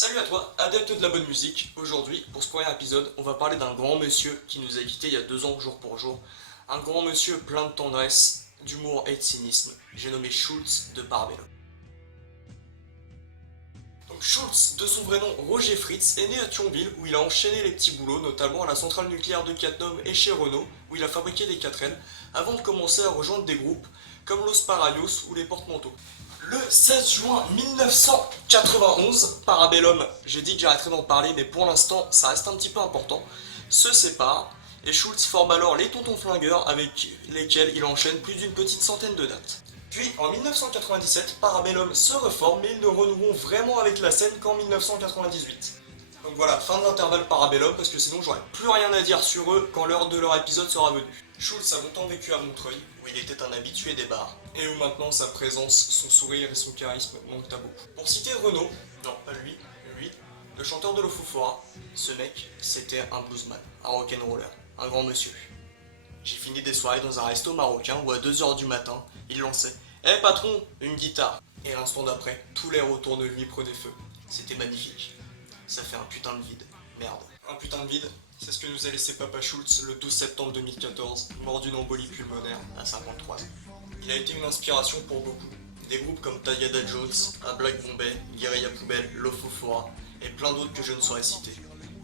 Salut à toi, adepte de la bonne musique. Aujourd'hui, pour ce premier épisode, on va parler d'un grand monsieur qui nous a quittés il y a 2 ans jour pour jour. Un grand monsieur plein de tendresse, d'humour et de cynisme. J'ai nommé Schulz de Parabellum. Donc Schulz, de son vrai nom Roger Fritz, est né à Thionville où il a enchaîné les petits boulots, notamment à la centrale nucléaire de Cattenom et chez Renault, où il a fabriqué des 4L, avant de commencer à rejoindre des groupes comme Los Parayos ou les Porte-Manteaux. Le 16 juin 1991, Parabellum, j'ai dit que j'arrêterais d'en parler, mais pour l'instant, ça reste un petit peu important, se sépare et Schulz forme alors les Tontons Flingueurs avec lesquels il enchaîne plus d'une petite centaine de dates. Puis en 1997, Parabellum se reforme, mais ils ne renoueront vraiment avec la scène qu'en 1998. Donc voilà, fin de l'intervalle Parabellum, parce que sinon j'aurais plus rien à dire sur eux quand l'heure de leur épisode sera venue. Schulz a longtemps vécu à Montreuil, où il était un habitué des bars, et où maintenant sa présence, son sourire et son charisme manquent à beaucoup. Pour citer Renaud, non pas lui, le chanteur de l'Ofofora, ce mec, c'était un bluesman, un rock'n'roller, un grand monsieur. J'ai fini des soirées dans un resto marocain où à 2h du matin, il lançait « Eh patron, une guitare !» Et l'instant d'après, tout l'air autour de lui prenait feu. C'était magnifique. Ça fait un putain de vide. Merde. Un putain de vide, c'est ce que nous a laissé Papa Schulz le 12 septembre 2014, mort d'une embolie pulmonaire à 53 ans. Il a été une inspiration pour beaucoup. Des groupes comme Tagada Jones, A Black Bombay, Guerilla Poubelle, Lofofora et plein d'autres que je ne saurais citer.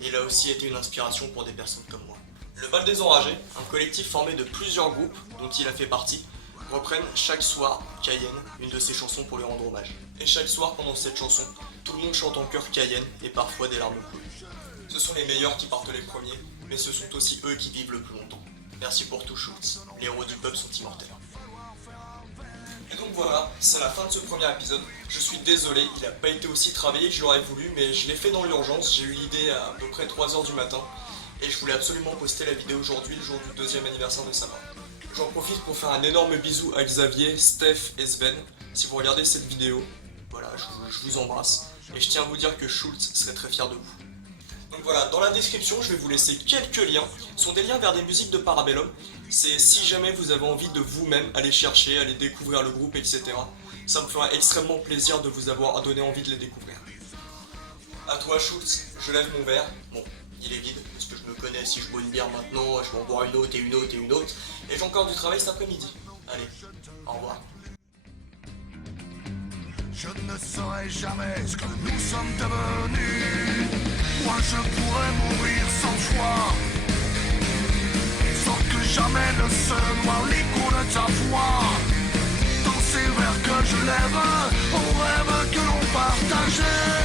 Et il a aussi été une inspiration pour des personnes comme moi. Le Bal des Enragés, un collectif formé de plusieurs groupes dont il a fait partie, reprennent chaque soir Cayenne, une de ses chansons pour lui rendre hommage. Et chaque soir pendant cette chanson, tout le monde chante en chœur Cayenne et parfois des larmes coulent. Ce sont les meilleurs qui partent les premiers, mais ce sont aussi eux qui vivent le plus longtemps. Merci pour tout Schulz, les héros du peuple sont immortels. Et donc voilà, c'est la fin de ce premier épisode. Je suis désolé, il n'a pas été aussi travaillé que je l'aurais voulu, mais je l'ai fait dans l'urgence, j'ai eu l'idée à peu près 3h du matin, et je voulais absolument poster la vidéo aujourd'hui, le jour du 2e anniversaire de sa mort. J'en profite pour faire un énorme bisou à Xavier, Steph et Sven. Si vous regardez cette vidéo, voilà, je vous embrasse. Et je tiens à vous dire que Schulz serait très fier de vous. Donc voilà, dans la description, je vais vous laisser quelques liens. Ce sont des liens vers des musiques de Parabellum. C'est si jamais vous avez envie de vous-même aller chercher, aller découvrir le groupe, etc. Ça me fera extrêmement plaisir de vous avoir donné envie de les découvrir. À toi Schulz, je lève mon verre. Bon, il est vide, parce que je me connais, si je bois une bière maintenant, je vais en boire une autre et une autre et une autre. Et j'ai encore du travail cet après-midi. Allez, au revoir. Je ne saurais jamais ce que nous sommes devenus. Moi je pourrais mourir 100 fois sans que jamais ne se noie l'écho de ta voix. Dans ces vers que je lève, au rêve que l'on partageait.